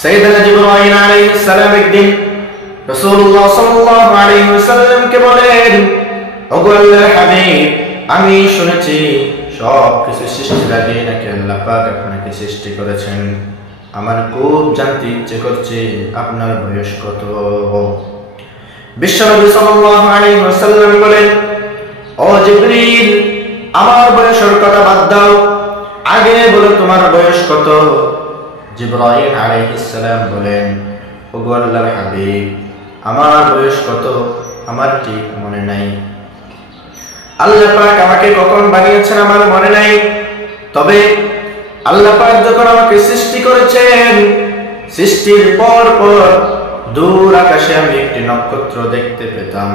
সাইয়েদনা জিবরাইল আলাইহিস সালাম একদিন রাসূলুল্লাহ সাল্লাল্লাহু আলাইহি ওয়াসাল্লামকে বলেন, ওগো আল্লাহর হাবিব, আমি শুনেছি সব কিছু সৃষ্টির আগে নাকি আল্লাহ পাক আপনাকে সৃষ্টি করেছেন। আমার খুব জানতে ইচ্ছে করছে আপনার বয়স কত? বিশ্বনবী সাল্লাল্লাহু আলাইহি ওয়াসাল্লাম বলেন, ও জিবরিল, আমার বয়সের কথা বাদ দাও, আগে বলো তোমার বয়স কত? জিবরাইল আলাইহিস সালাম বলেন, ওগো আল্লাহর হাবিব, আমার বয়স কত আমার ঠিক মনে নাই। আল্লাহ পাক আমাকে কখন বানিয়েছেন আমার মনে নাই, তবে আল্লাহ পাক যখন আমাকে সৃষ্টি করেছেন, সৃষ্টির পর পর দূর আকাশে আমি একটি নক্ষত্র দেখতে পেতাম,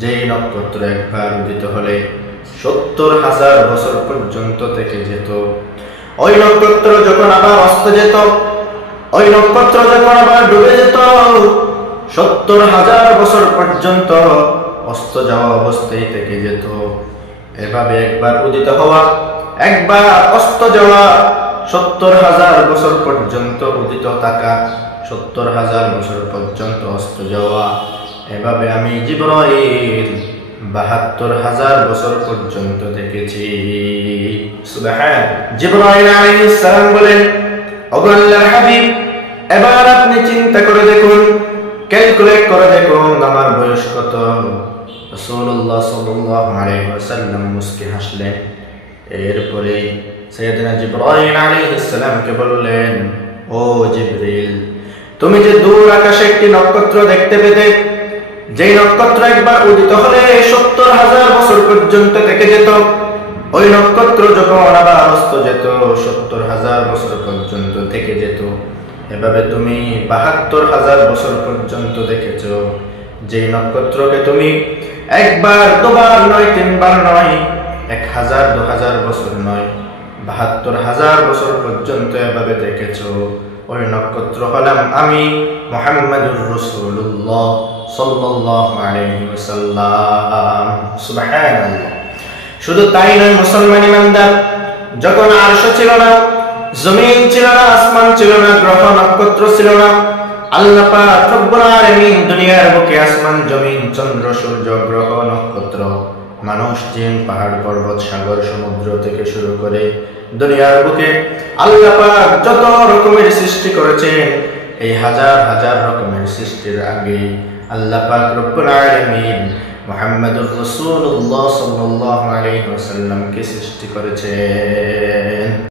যেই নক্ষত্র একবার উদিত হলে ৭০,০০০ বছর পর্যন্ত থেকে যেত। ওই নক্ষত্র যখন আবার অস্ত যেত, ওই নক্ষত্র যখন আবার ডুবে যেত, ৭০,০০০ বছর পর্যন্ত অস্ত যাওয়া অবস্থায় থেকে যেত। এভাবে একবার উদিত হওয়া, একবার অস্ত যাওয়া, ৭০,০০০ বছর পর্যন্ত উদিত থাকা, ৭০,০০০ বছর পর্যন্ত অস্ত যাওয়া, এভাবে আমি জিবরাইল ৭২,০০০ বছর পর্যন্ত দেখেছি। সুবহান। জিবরাইল আলাইহিস সালাম বলেন, ওগো আল্লাহর হাবিব, এবার আপনি চিন্তা করে দেখুন, ক্যালকুলেট করে দেখুন আমার বয়স কত? রাসূলুল্লাহ সাল্লাল্লাহু আলাইহি ওয়াসাল্লাম মুস্কি হাসলেন। এরপরে সাইয়েদনা জিবরাইল আলাইহিস সালামকে বললেন, ও জিবরিল, তুমি যে দূর আকাশে একটি নক্ষত্র দেখতে পেতে, যেই নক্ষত্র একবার উদিত হলে ৭০,০০০ বছর পর্যন্ত থেকে যেত, ওই নক্ষত্র যখন আবার অস্ত যেত ৭০,০০০ বছর পর্যন্ত থেকে যেত। এভাবে তুমি ৭২,০০০ বছর পর্যন্ত দেখেছো। যেই নক্ষত্রকে তুমি একবার, দুবার নয়, তিনবার নয়, ১,০০০, ২,০০০ বছর নয়, ৭২,০০০ বছর পর্যন্ত এভাবে দেখেছো, ওই নক্ষত্র হলাম আমি মুহাম্মাদুর রাসূলুল্লাহ সাল্লাল্লাহু আলাইহি ওয়াসাল্লাম। সুবহানাল্লাহ। শুধু তাই নয় মুসলমান ইমানদার, যখন আরশ ছিল না, জমিন ছিল না, আসমান ছিল না, গ্রহ নক্ষত্র ছিল না, আল্লাহ পাক রব্বুল আলামিন দুনিয়ার বুকে আসমান, জমিন, চন্দ্র, সূর্য, গ্রহ, নক্ষত্র, মানুষ, জিন, পাহাড়, পর্বত, সাগর, সমুদ্র থেকে শুরু করে দুনিয়ার বুকে আল্লাহ পাক যত রকমের সৃষ্টি করেছেন, এই হাজার হাজার রকমের সৃষ্টির আগে আল্লাহ পাক রব্বুল আলামিন মুহাম্মাদুর রাসূলুল্লাহ সাল্লাল্লাহু আলাইহি ওয়াসাল্লামকে সৃষ্টি করেছেন।